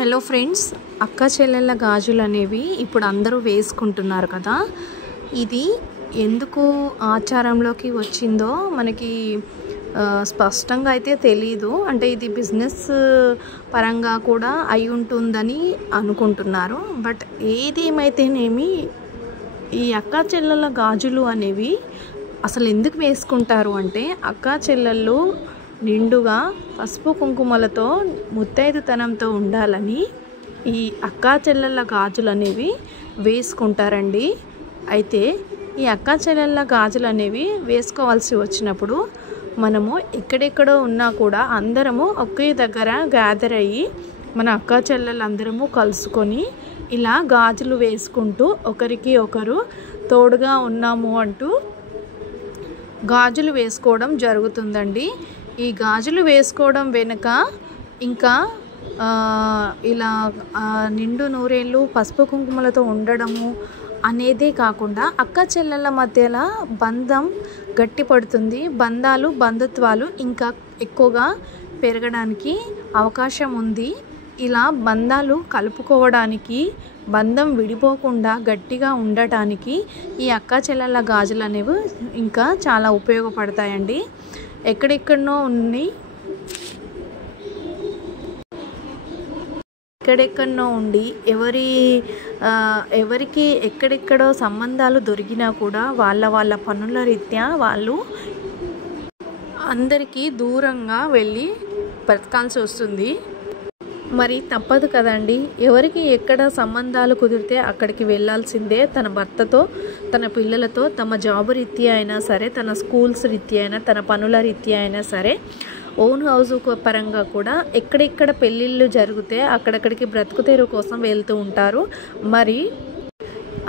Hello friends, అక్క చెల్లెళ్ళ గాజులు అనేవి ఇప్పుడు అందరూ వేసుకుంటున్నారు కదా. ఇది ఎందుకు ఆచారంలోకి వచ్చిందో మనకి స్పష్టంగా అయితే తెలీదు. అంటే ఇది బిజినెస్ పరంగా కూడా అయి ఉంటుందని అనుకుంటున్నారు. బట్ ఏది ఏమైతేనేమి ఈ అక్క చెల్లెళ్ళ గాజులు అనేవి అసలు ఎందుకు వేసుకుంటారు అంటే, అక్క చెల్లెళ్ళు నిండుగా పసుపు కుంకుమలతో ముత్తైదుతనంతో ఉండాలని ఈ అక్కా చెల్లెళ్ళ గాజులు అనేవి వేసుకుంటారండి. అయితే ఈ అక్కా చెల్లెళ్ళ గాజులు అనేవి వేసుకోవాల్సి వచ్చినప్పుడు మనము ఎక్కడెక్కడో ఉన్నా కూడా అందరము ఒకే దగ్గర గ్యాదర్ అయ్యి మన అక్కా చెల్లెళ్ళు అందరము కలుసుకొని ఇలా గాజులు వేసుకుంటూ ఒకరికి ఒకరు తోడుగా ఉన్నాము అంటూ గాజులు వేసుకోవడం జరుగుతుందండి. ఈ గాజులు వేసుకోవడం వెనుక ఇంకా ఇలా నిండు నూరేళ్ళు పసుపు కుంకుమలతో ఉండడము అనేదే కాకుండా అక్క చెల్లెళ్ళ మధ్యలో బంధం గట్టిపడుతుంది. బంధుత్వాలు ఇంకా ఎక్కువగా పెరగడానికి అవకాశం ఉంది. ఇలా బంధాలు కలుపుకోవడానికి, బంధం విడిపోకుండా గట్టిగా ఉండటానికి ఈ అక్క చెల్లెళ్ళ గాజులు అనేవి ఇంకా చాలా ఉపయోగపడతాయండి. ఎక్కడెక్కడో ఉండి ఎవరికి ఎక్కడెక్కడో సంబంధాలు దొరికినా కూడా వాళ్ళ పనుల రీత్యా వాళ్ళు అందరికీ దూరంగా వెళ్ళి బ్రతకాల్సి వస్తుంది. మరి తప్పదు కదండి. ఎవరికి ఎక్కడ సంబంధాలు కుదిరితే అక్కడికి వెళ్ళాల్సిందే. తన భర్తతో, తన పిల్లలతో, తమ జాబు రీత్యా అయినా సరే, తన స్కూల్స్ రీత్యా అయినా, తన పనుల రీత్యా అయినా సరే, ఓన్ హౌస్ పరంగా కూడా ఎక్కడెక్కడ పెళ్ళిళ్ళు జరిగితే అక్కడక్కడికి బ్రతుకుతెరు కోసం వెళ్తూ ఉంటారు. మరి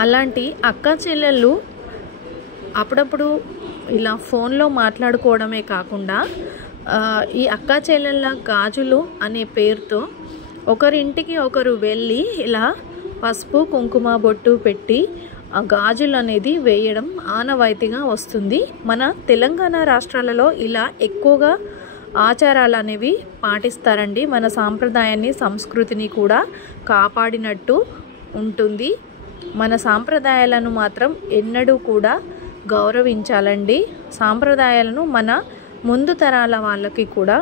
అలాంటి అక్క చెల్లెళ్ళు అప్పుడప్పుడు ఇలా ఫోన్లో మాట్లాడుకోవడమే కాకుండా ఈ అక్క చెల్లెళ్ళ గాజులు అనే పేరుతో ఒకరింటికి ఒకరు వెళ్ళి ఇలా పసుపు కుంకుమ బొట్టు పెట్టి ఆ గాజులు అనేది వేయడం ఆనవాయితీగా వస్తుంది. మన తెలంగాణ రాష్ట్రాలలో ఇలా ఎక్కువగా ఆచారాలు అనేవి పాటిస్తారండి. మన సాంప్రదాయాన్ని, సంస్కృతిని కూడా కాపాడినట్టు ఉంటుంది. మన సాంప్రదాయాలను మాత్రం ఎన్నడూ కూడా గౌరవించాలండి. సాంప్రదాయాలను మన ముందు తరాల వాళ్ళకి కూడా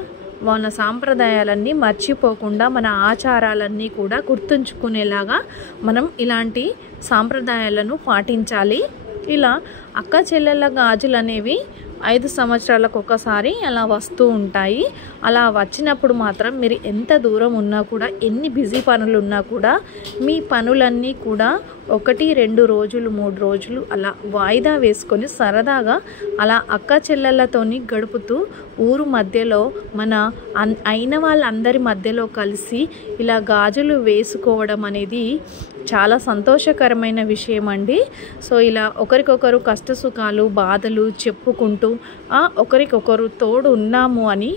మన సాంప్రదాయాలన్నీ మర్చిపోకుండా మన ఆచారాలన్నీ కూడా గుర్తుంచుకునేలాగా మనం ఇలాంటి సాంప్రదాయాలను పాటించాలి. ఇలా అక్క చెల్లెళ్ళ గాజులు అనేవి 5 సంవత్సరాలకు ఒకసారి అలా వస్తూ ఉంటాయి. అలా వచ్చినప్పుడు మాత్రం మీరు ఎంత దూరం ఉన్నా కూడా, ఎన్ని బిజీ పనులు ఉన్నా కూడా, మీ పనులన్నీ కూడా 1, 2 రోజులు, 3 రోజులు అలా వాయిదా వేసుకొని సరదాగా అలా అక్క చెల్లెళ్ళతోని గడుపుతూ ఊరు మధ్యలో మన అయిన వాళ్ళందరి మధ్యలో కలిసి ఇలా గాజులు వేసుకోవడం అనేది చాలా సంతోషకరమైన విషయం అండి. సో ఇలా ఒకరికొకరు కష్ట సుఖాలు, బాధలు చెప్పుకుంటూ ఒకరికొకరు తోడు ఉన్నాము అని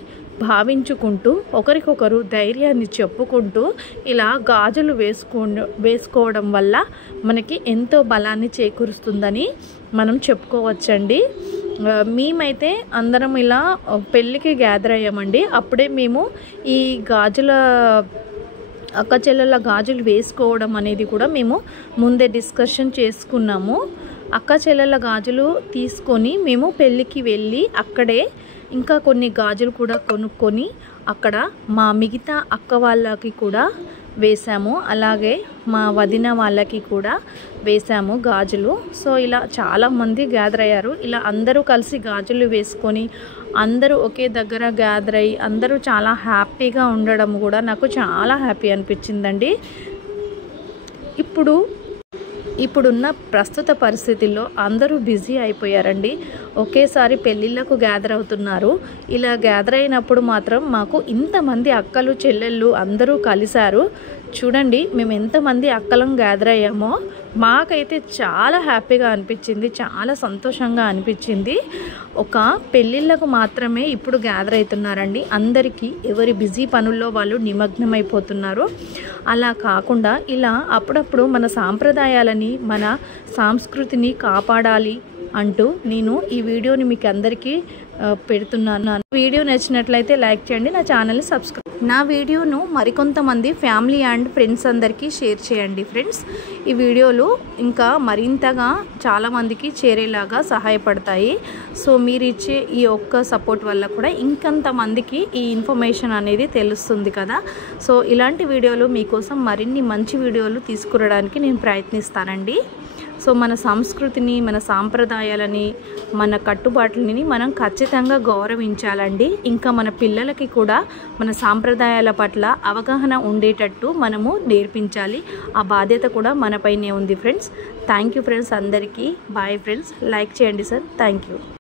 భావించుకుంటూ, ఒకరికొకరు ధైర్యాన్ని చెప్పుకుంటూ ఇలా గాజులు వేసుకోవడం వల్ల మనకి ఎంతో బలాన్ని చేకూరుస్తుందని మనం చెప్పుకోవచ్చండి. మేమైతే అందరం ఇలా పెళ్ళికి గ్యాదర్ అయ్యామండి. అప్పుడే మేము ఈ అక్క చెల్లెళ్ళ గాజులు వేసుకోవడం అనేది కూడా మేము ముందే డిస్కషన్ చేసుకున్నాము. అక్క చెల్లెళ్ళ గాజులు తీసుకొని మేము పెళ్ళికి వెళ్ళి అక్కడే ఇంకా కొన్ని గాజులు కూడా కొనుక్కొని అక్కడ మా మిగతా అక్క వాళ్ళకి కూడా వేసాము. అలాగే మా వదిన వాళ్ళకి కూడా వేసాము గాజులు. సో ఇలా చాలామంది గ్యాదర్ అయ్యారు. ఇలా అందరూ కలిసి గాజులు వేసుకొని అందరూ ఒకే దగ్గర గ్యాదర్ అయ్యి అందరూ చాలా హ్యాపీగా ఉండడం కూడా నాకు చాలా హ్యాపీ అనిపించిందండి. ఇప్పుడున్న ప్రస్తుత పరిస్థితుల్లో అందరూ బిజీ అయిపోయారండి. ఒకేసారి పెళ్ళిళ్ళకు గ్యాదర్ అవుతున్నారు. ఇలా గ్యాదర్ అయినప్పుడు మాత్రం మాకు ఇంతమంది అక్కలు చెల్లెళ్ళు అందరూ కలిశారు. చూడండి, మేము ఎంతమంది అక్కలం గ్యాదర్ అయ్యామో మాకైతే చాలా హ్యాపీగా అనిపించింది, చాలా సంతోషంగా అనిపించింది. ఒక పెళ్ళిళ్ళకు మాత్రమే ఇప్పుడు గ్యాదర్ అవుతున్నారండి. అందరికీ ఎవరి బిజీ పనుల్లో వాళ్ళు నిమగ్నమైపోతున్నారు. అలా కాకుండా ఇలా అప్పుడప్పుడు మన సాంప్రదాయాలని, మన సంస్కృతిని కాపాడాలి, అంటూ నేను ఈ వీడియోని మీకు అందరికీ పెడుతున్నాను. వీడియో నచ్చినట్లయితే లైక్ చేయండి, నా ఛానల్ని సబ్స్క్రైబ్. నా వీడియోను మరికొంతమంది ఫ్యామిలీ అండ్ ఫ్రెండ్స్ అందరికీ షేర్ చేయండి ఫ్రెండ్స్. ఈ వీడియోలు ఇంకా మరింతగా చాలామందికి చేరేలాగా సహాయపడతాయి. సో మీరు ఇచ్చే ఈ ఒక్క సపోర్ట్ వల్ల కూడా ఇంకొంతమందికి ఈ ఇన్ఫర్మేషన్ అనేది తెలుస్తుంది కదా. సో ఇలాంటి వీడియోలు మీకోసం మరిన్ని మంచి వీడియోలు తీసుకురావడానికి నేను ప్రయత్నిస్తానండి. సో మన సంస్కృతిని, మన సాంప్రదాయాలని, మన కట్టుబాట్లని మనం ఖచ్చితంగా గౌరవించాలండి. ఇంకా మన పిల్లలకి కూడా మన సాంప్రదాయాల పట్ల అవగాహన ఉండేటట్టు మనము నేర్పించాలి. ఆ బాధ్యత కూడా మనపైనే ఉంది ఫ్రెండ్స్. థ్యాంక్ యూ ఫ్రెండ్స్ అందరికీ. Bye friends. లైక్ చేయండి సార్. Thank you.